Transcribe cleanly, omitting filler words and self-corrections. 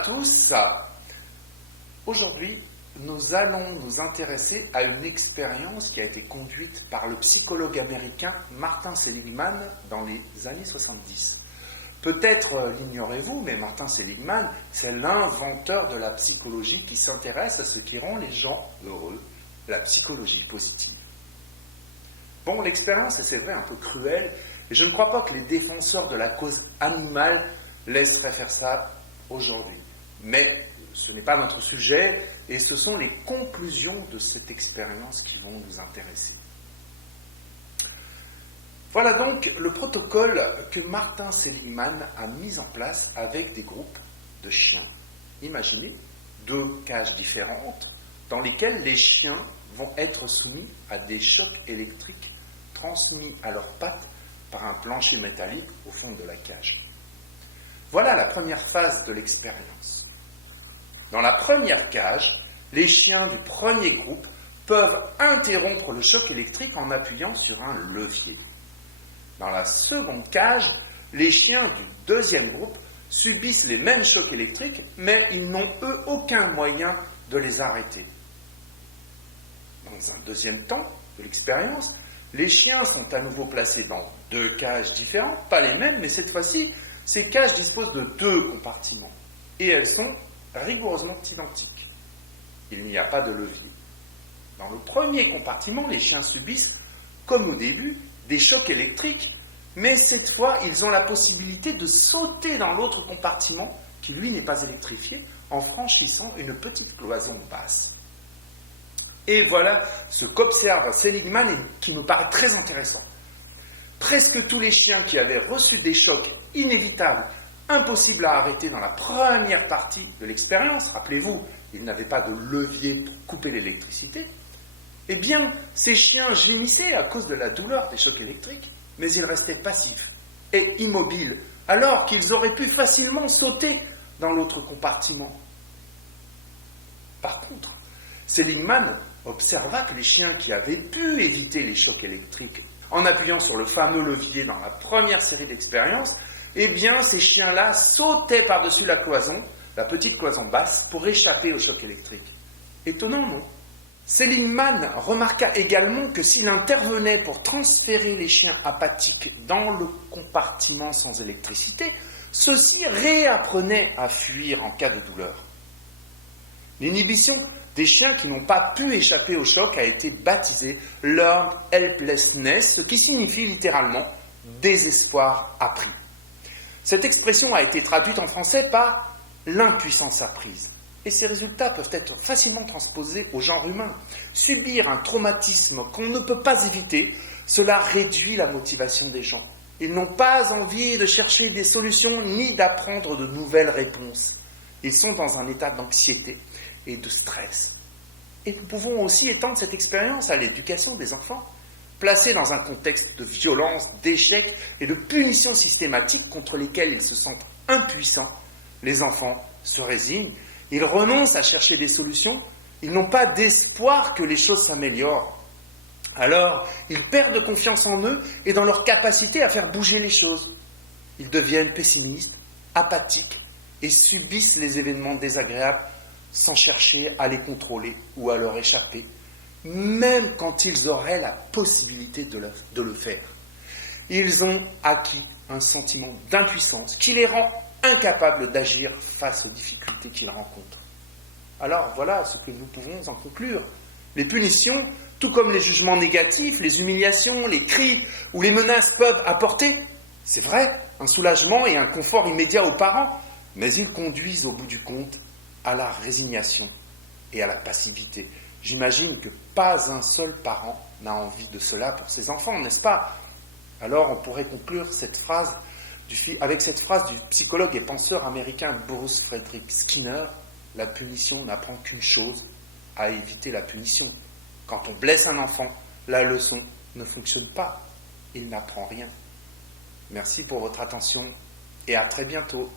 tous. Aujourd'hui, nous allons nous intéresser à une expérience qui a été conduite par le psychologue américain Martin Seligman dans les années 70. Peut-être l'ignorez-vous, mais Martin Seligman, c'est l'inventeur de la psychologie qui s'intéresse à ce qui rend les gens heureux, la psychologie positive. Bon, l'expérience est, c'est vrai, un peu cruelle, et je ne crois pas que les défenseurs de la cause animale laisseraient faire ça aujourd'hui. Mais ce n'est pas notre sujet, et ce sont les conclusions de cette expérience qui vont nous intéresser. Voilà donc le protocole que Martin Seligman a mis en place avec des groupes de chiens. Imaginez 2 cages différentes dans lesquelles les chiens vont être soumis à des chocs électriques transmis à leurs pattes par un plancher métallique au fond de la cage. Voilà la première phase de l'expérience. Dans la première cage, les chiens du premier groupe peuvent interrompre le choc électrique en appuyant sur un levier. Dans la seconde cage, les chiens du deuxième groupe subissent les mêmes chocs électriques, mais ils n'ont eux aucun moyen de les arrêter. Dans un deuxième temps de l'expérience, les chiens sont à nouveau placés dans 2 cages différentes, pas les mêmes, mais cette fois-ci, ces cages disposent de 2 compartiments, et elles sont rigoureusement identiques. Il n'y a pas de levier. Dans le premier compartiment, les chiens subissent, comme au début, des chocs électriques, mais cette fois, ils ont la possibilité de sauter dans l'autre compartiment, qui lui n'est pas électrifié, en franchissant une petite cloison basse. Et voilà ce qu'observe Seligman et qui me paraît très intéressant. Presque tous les chiens qui avaient reçu des chocs inévitables, impossibles à arrêter dans la première partie de l'expérience, rappelez-vous, ils n'avaient pas de levier pour couper l'électricité, eh bien, ces chiens gémissaient à cause de la douleur des chocs électriques, mais ils restaient passifs et immobiles, alors qu'ils auraient pu facilement sauter dans l'autre compartiment. Par contre, Seligman observa que les chiens qui avaient pu éviter les chocs électriques en appuyant sur le fameux levier dans la première série d'expériences, eh bien, ces chiens-là sautaient par-dessus la cloison, la petite cloison basse, pour échapper aux chocs électriques. Étonnant, non ? Seligman remarqua également que s'il intervenait pour transférer les chiens apathiques dans le compartiment sans électricité, ceux-ci réapprenaient à fuir en cas de douleur. L'inhibition des chiens qui n'ont pas pu échapper au choc a été baptisée « learned helplessness », ce qui signifie littéralement « désespoir appris ». Cette expression a été traduite en français par « l'impuissance apprise ». Et ces résultats peuvent être facilement transposés au genre humain. Subir un traumatisme qu'on ne peut pas éviter, cela réduit la motivation des gens. Ils n'ont pas envie de chercher des solutions ni d'apprendre de nouvelles réponses. Ils sont dans un état d'anxiété et de stress. Et nous pouvons aussi étendre cette expérience à l'éducation des enfants. Placés dans un contexte de violence, d'échec et de punition systématique contre lesquels ils se sentent impuissants, les enfants se résignent. Ils renoncent à chercher des solutions, ils n'ont pas d'espoir que les choses s'améliorent. Alors, ils perdent confiance en eux et dans leur capacité à faire bouger les choses. Ils deviennent pessimistes, apathiques et subissent les événements désagréables sans chercher à les contrôler ou à leur échapper, même quand ils auraient la possibilité de le faire. Ils ont acquis un sentiment d'impuissance qui les rend incapables d'agir face aux difficultés qu'ils rencontrent. Alors voilà ce que nous pouvons en conclure. Les punitions, tout comme les jugements négatifs, les humiliations, les cris ou les menaces peuvent apporter, c'est vrai, un soulagement et un confort immédiat aux parents, mais ils conduisent au bout du compte à la résignation et à la passivité. J'imagine que pas un seul parent n'a envie de cela pour ses enfants, n'est-ce pas ? Alors on pourrait conclure avec cette phrase du psychologue et penseur américain Bruce Frederick Skinner, « La punition n'apprend qu'une chose, à éviter la punition. Quand on blesse un enfant, la leçon ne fonctionne pas, il n'apprend rien. » Merci pour votre attention et à très bientôt.